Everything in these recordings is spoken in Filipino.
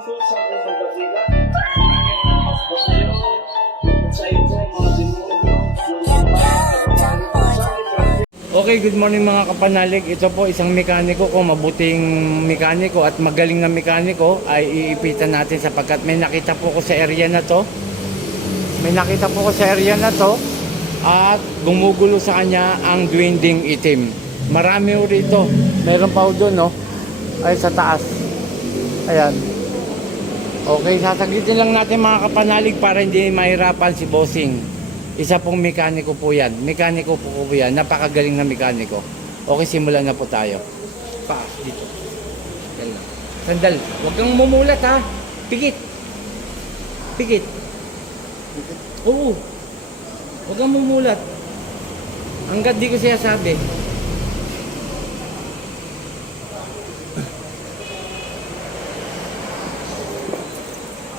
susa ko sa basilan. Mas basayo. Sa ito, mga demonyo. Okay, good morning mga kapanalig. Ito po isang mekaniko ko, mabuting mekaniko at magaling na mekaniko ay iipitan natin sapagkat may nakita po ko sa area na to. At gumugulo sa kanya ang dwinding itim. Marami po rito. Meron pa po doon, no? Ay, sa taas. Ayan. Okay, sasagitin lang natin mga kapanalig para hindi mahirapan si Bossing. Isa pong mekaniko po yan. Mekaniko po yan. Napakagaling na mekaniko. Okay, simulan na po tayo. Pa, dito. Yan lang. Sandal. Huwag kang mumulat ha. Pikit. Pikit. Oo. Huwag kang mumulat. Hanggat di ko siya sabi.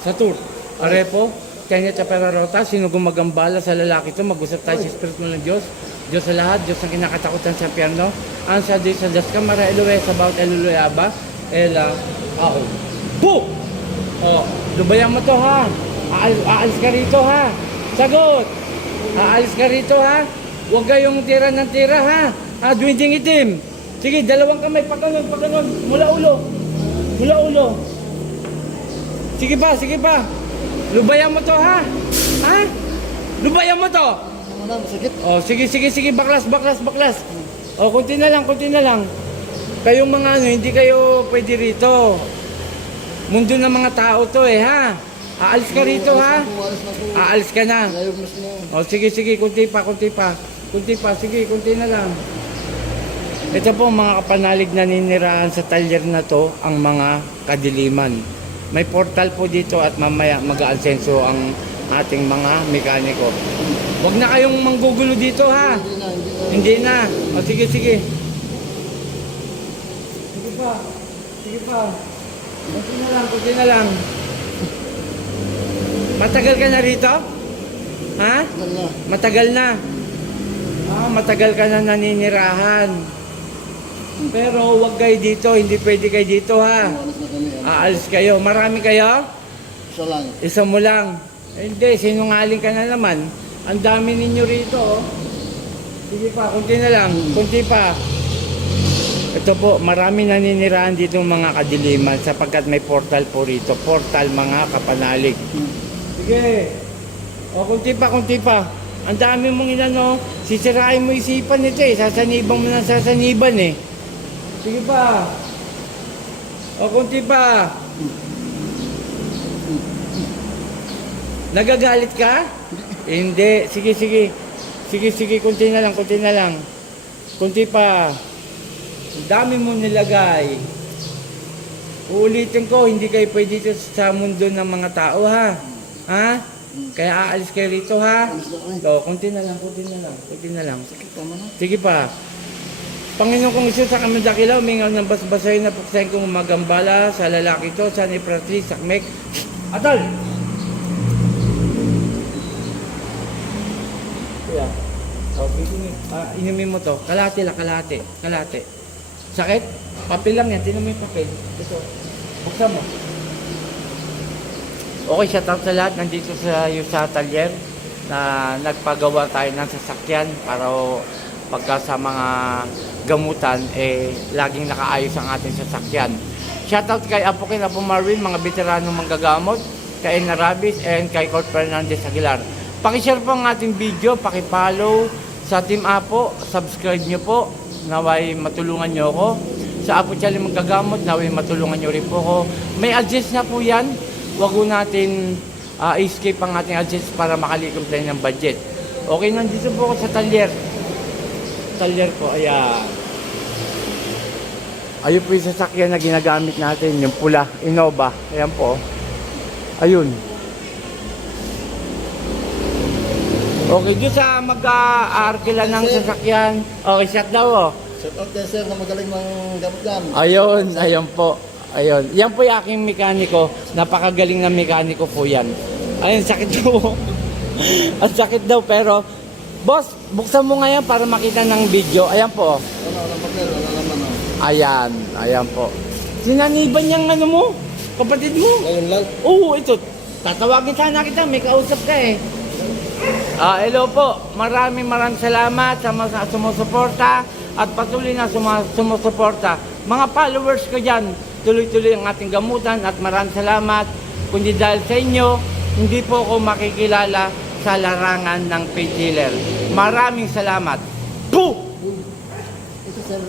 Sa tour. Arepo. Kanya Chapararota, sino gumagambala sa lalaki to, mag-usap tayo sa Espiritu ng Diyos. Diyos sa lahat, Diyos ang kinakatakutan sa impyerno. Ang sa Diyos sa Diyos Kamara, Eloes, about Eluluyaba, Ela, Ao. Bu! O, lubayan mo to ha. Aalis ka rito ha. Sagot! Aalis ka rito ha. Huwag kayong tira ng tira ha. Dwinding itim. Sige, dalawang kamay, pagkanon. Mula ulo. Sige pa. Lubayan mo to ha? Ha? Lubayan mo to? Oh, sige. Baklas. Oh, kunti na lang. Kayong mga hindi kayo pwede rito. Mundo ng mga tao to ha? Aalis ka rito ha? Aalis ka na. Oh, sige, kunti pa. Sige, kunti na lang. Ito po mga kapanalig na ninirahan sa talyer na to, ang mga kadiliman. May portal po dito at mamaya mag-aalsenso ang ating mga mekaniko. Huwag na kayong manggugulo dito ha. Hindi na. O sige. Sige pa. Kunti na lang. Matagal ka na rito? Ha? Matagal na. Matagal ka na naninirahan. Pero huwag kayo dito. Hindi pwede kayo dito ha. Aalis kayo. Marami kayo? Isa lang. Isa mo lang. Hindi, sinungaling ka na naman. Ang dami ninyo rito. Oh. Sige pa, kunti na lang. Kunti pa. Ito po, marami naninirahan dito mga kadiliman sapagkat may portal po rito. Portal mga kapanalig. Sige. O, kunti pa. Ang dami mong inano. Sisirain mo isipan nito eh. Sasanibang mo ng sasaniban eh. Sige pa. O, kunti pa. Nagagalit ka? Hindi. Sige, kunti na lang. Kunti pa. Ang dami mo nilagay. Uulitin ko, hindi kayo pwede dito sa mundo ng mga tao ha. Ha? Kaya aalis kayo rito ha. O, kunti na lang. Sige pa. Panginoon kong Isus, sa kami dakilaw, mingaw ng basbasay na puksain kong magambala sa lalaki to, sa ni Pratri, Sakmek. Atol! Kuya, inumin mo to. Kalate. Sakit? Papel lang yan, tinan mo yung papel. Ito, buksan mo. Okay, shout out sa lahat. Nandito sa Talyer na nagpagawa tayo ng sasakyan para pagka sa mga gamutan, laging nakaayos ang ating sasakyan. Shoutout kay Apo Marvin, mga veteranong manggagamot, kay Narabis, and kay Colt Fernandez Aguilar. Pakishare po ang ating video, pakipollow sa Team Apo, subscribe nyo po, naway matulungan nyo ako. Sa Apo Chali Manggagamot, naway matulungan nyo rin po ako. May adjust na po yan, wag natin escape ang ating adjust para makalikom tayo ng budget. Okay, nandito po ako sa Talyer po, ayan. Ayun po yung sasakyan na ginagamit natin, yung pula, Innova. Ayan po. Ayun. Okay, doon sa mag-aarkila ng sasakyan. Okay, shut daw oh. Shout out kay sir na magaling gamot yan. Ayun po. Yan po yung aking mekaniko. Napakagaling na mekaniko po yan. Ayun, sakit daw. Ang sakit daw, pero boss, buksan mo nga yan para makita ng video. Ayan po. Wala papel, wala naman. Ayan po. Sinaniban niyang ano mo? Kapatid mo. Ngayon lang. Oo, ito. Tatawagin sana kita, may kausap ka eh. Hello po. Maraming salamat sa mga sumusuporta at patuloy na sumusuporta. Mga followers ko dyan, tuloy-tuloy ang ating gamutan at maraming salamat. Kundi dahil sa inyo, hindi po ako makikilala sa larangan ng painkiller. Maraming salamat. Poo! Ito sir,